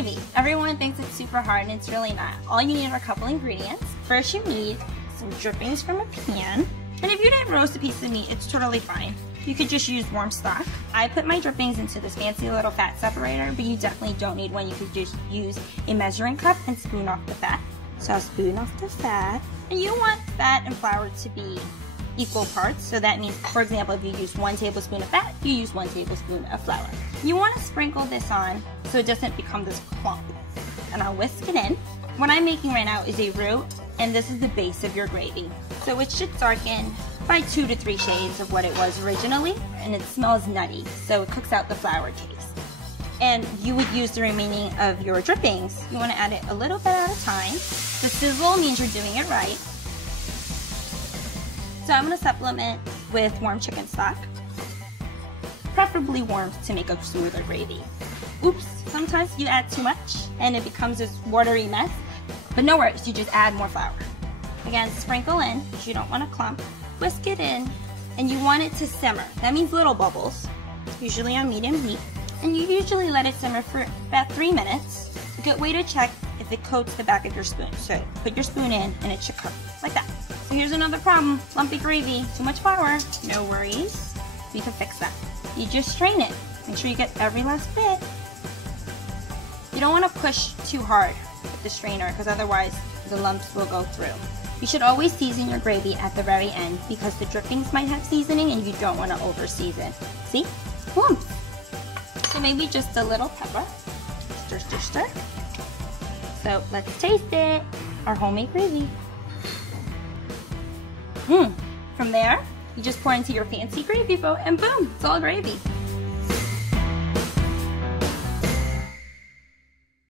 Gravy. Everyone thinks it's super hard and it's really not. All you need are a couple ingredients. First you need some drippings from a pan. And if you didn't roast a piece of meat, it's totally fine. You could just use warm stock. I put my drippings into this fancy little fat separator, but you definitely don't need one. You could just use a measuring cup and spoon off the fat. So I'll spoon off the fat. And you want fat and flour to be equal parts. So that means, for example, if you use 1 tablespoon of fat, you use 1 tablespoon of flour. You want to sprinkle this on so it doesn't become this clump. And I'll whisk it in. What I'm making right now is a roux, and this is the base of your gravy. So it should darken by 2 to 3 shades of what it was originally, and it smells nutty, so it cooks out the flour taste. And you would use the remaining of your drippings. You want to add it a little bit at a time. The sizzle means you're doing it right. So I'm going to supplement with warm chicken stock, preferably warm to make a smoother gravy. Oops, sometimes you add too much and it becomes this watery mess, but no worries, you just add more flour. Again, sprinkle in, because you don't want to clump. Whisk it in, and you want it to simmer. That means little bubbles, usually on medium heat. And you usually let it simmer for about 3 minutes. A good way to check if it coats the back of your spoon. So put your spoon in, and it should coat like that. So here's another problem, lumpy gravy, too much flour. No worries, we can fix that. You just strain it. Make sure you get every last bit. You don't want to push too hard with the strainer, because otherwise the lumps will go through. You should always season your gravy at the very end, because the drippings might have seasoning and you don't want to over season. See? Boom! So maybe just a little pepper. Stir, stir, stir. So let's taste it. Our homemade gravy. From there, you just pour into your fancy gravy boat and boom, it's all gravy.